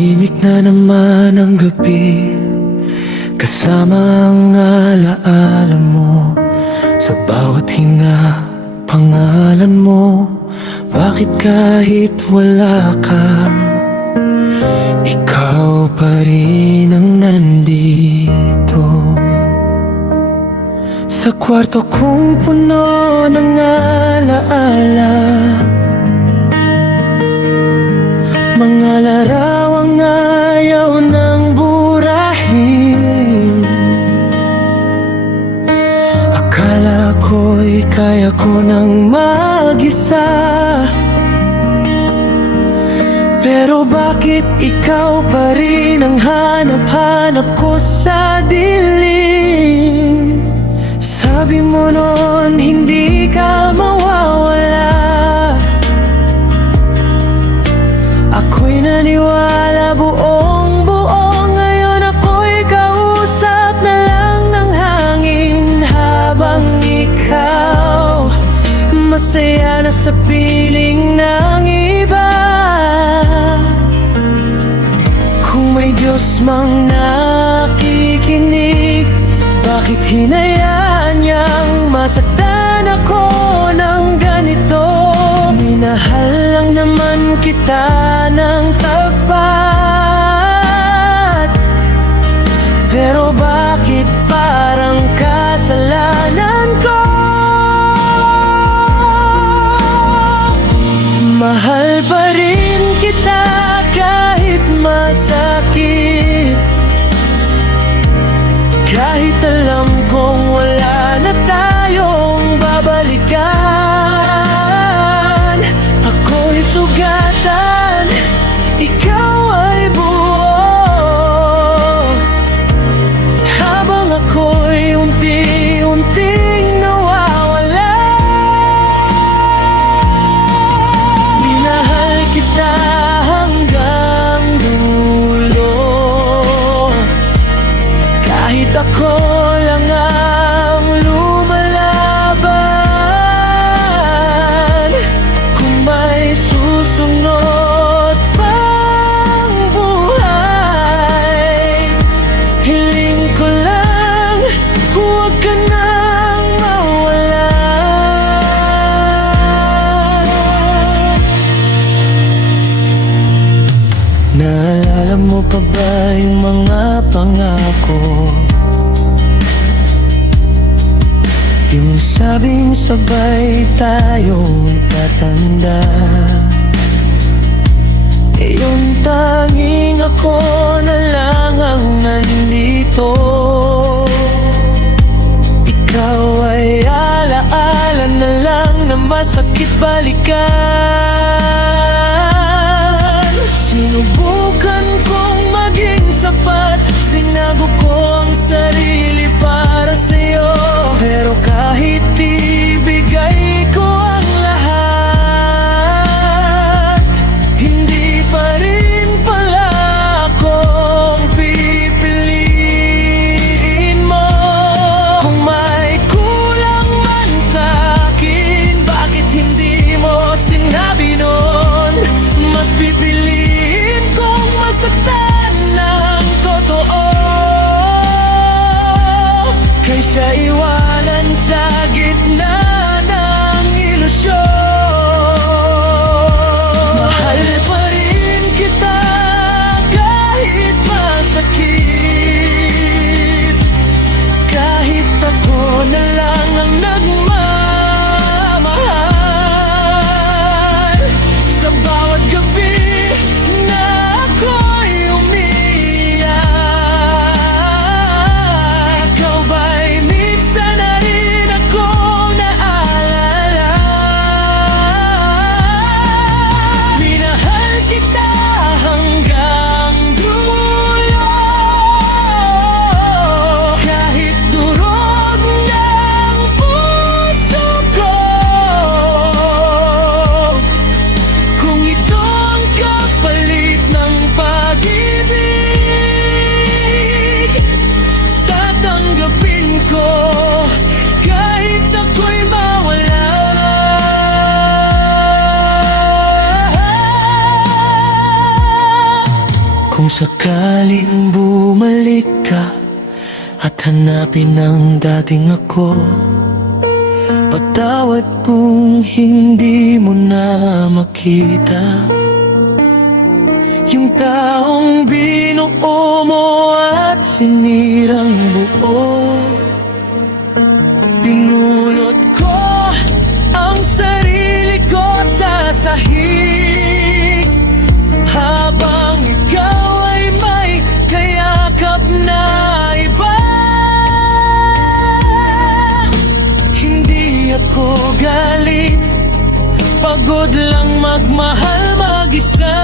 Tahimik na naman ang gabi, kasama ang alaala mo. Sa bawat hinga, pangalan mo. Bakit kahit wala ka, ikaw pa rin ang nandito. Sa kwarto kong puno ng alaala, mga larawang ayaw ng burahin. Akala ko'y kaya ko nang mag-isa, pero bakit ikaw pa rin ang hanap-hanap ko sa dilim? Sabi mo noon hindi ka mawawala, ako'y naniwala buong buo. Ngayon ako'y kausap na lang ng hangin, habang ikaw masaya na sa piling ng iba. Kung may Diyos mang nakikinig, bakit hinayaan niyang masaktan ako ng ganito? Minahal lang naman kita ng tapat, pero bakit parang kasalanan ko? Mahal pa rin kita kahit masakit, kahit alam kong wala na tayong babalikan. Ako'y sugatan, ikaw ay buo, habang ako'y unti-unting nawawala. Minahal kita hanggang dulo, kahit ako lang ang lumalaban. Kung may susunod pang buhay, hiling ko lang huwag ka nang mawala. Naalala mo pa ba yung mga pangako, yung sabing sabay tayong tatanda? Yung tanging ako na lang ang nandito, ikaw ay alaala na lang na masakit balikan. Sinubukan kong maging sapat, binago ko ang sarili para sa'yo, pero kahit ibigay ko ang lahat, hindi pa rin pala akong pipiliin mo. Kung may kulang man sa'kin, bakit hindi mo sinabi nun? Mas pipiliin kong masaktan ng totoo, Kung sakaling bumalik ka at hanapin ang dating ako, patawad kung hindi mo na makita yung taong binuo mo at sinirang buo. Pinulot ko ang sarili ko sa sahig, habang ikaw ay may kayakap na iba. Hindi ako galit, pagod lang magmahal mag-isa.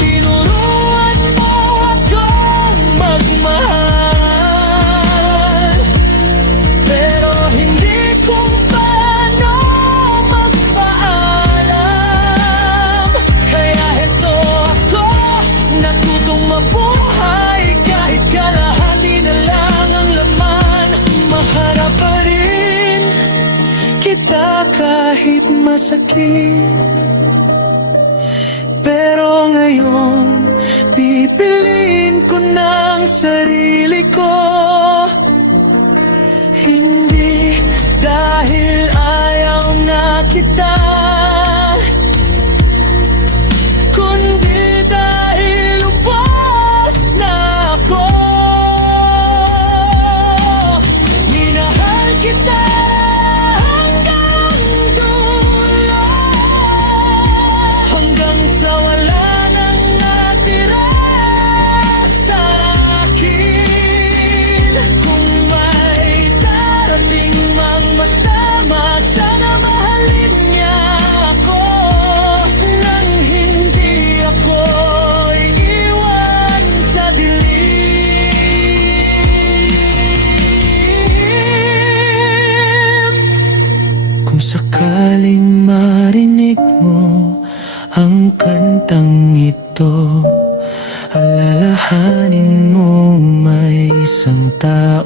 Tinuruan mo akong magmahal, pero hindi kung paano magpaalam. Kaya heto ako, natutong mabuhay kahit kalahati na lang ang laman. Maharap pa rin kita kahit masakit, pero ngayon pipiliin ko ng sarili ko. Hindi dahil ayaw na kita, kundi dahil ubos na ako. Minahal kita hanggang dulo, hanggang sa wala nang natira sa akin. Kung may darating mang mas tama, sana mahalin niya ako nang hindi ako iiwan sa dilim. Kung sakaling marinig mo ang kantang ito, alalahanin mo may isang tao